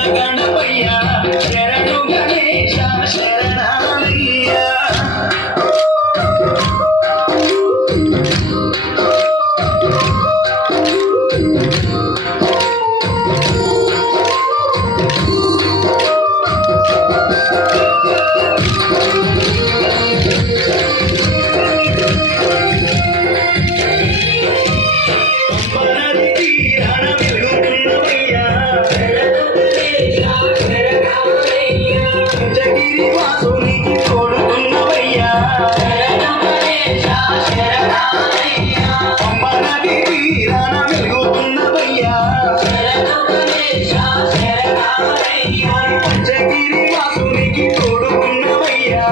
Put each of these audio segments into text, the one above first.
Thank you. Panchagiri వాసునికి తోడుకున్నవయ్యా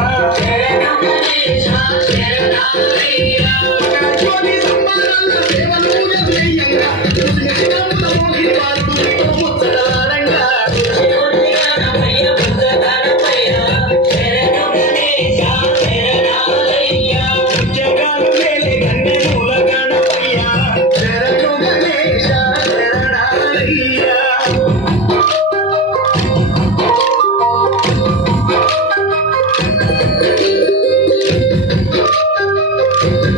సేవలు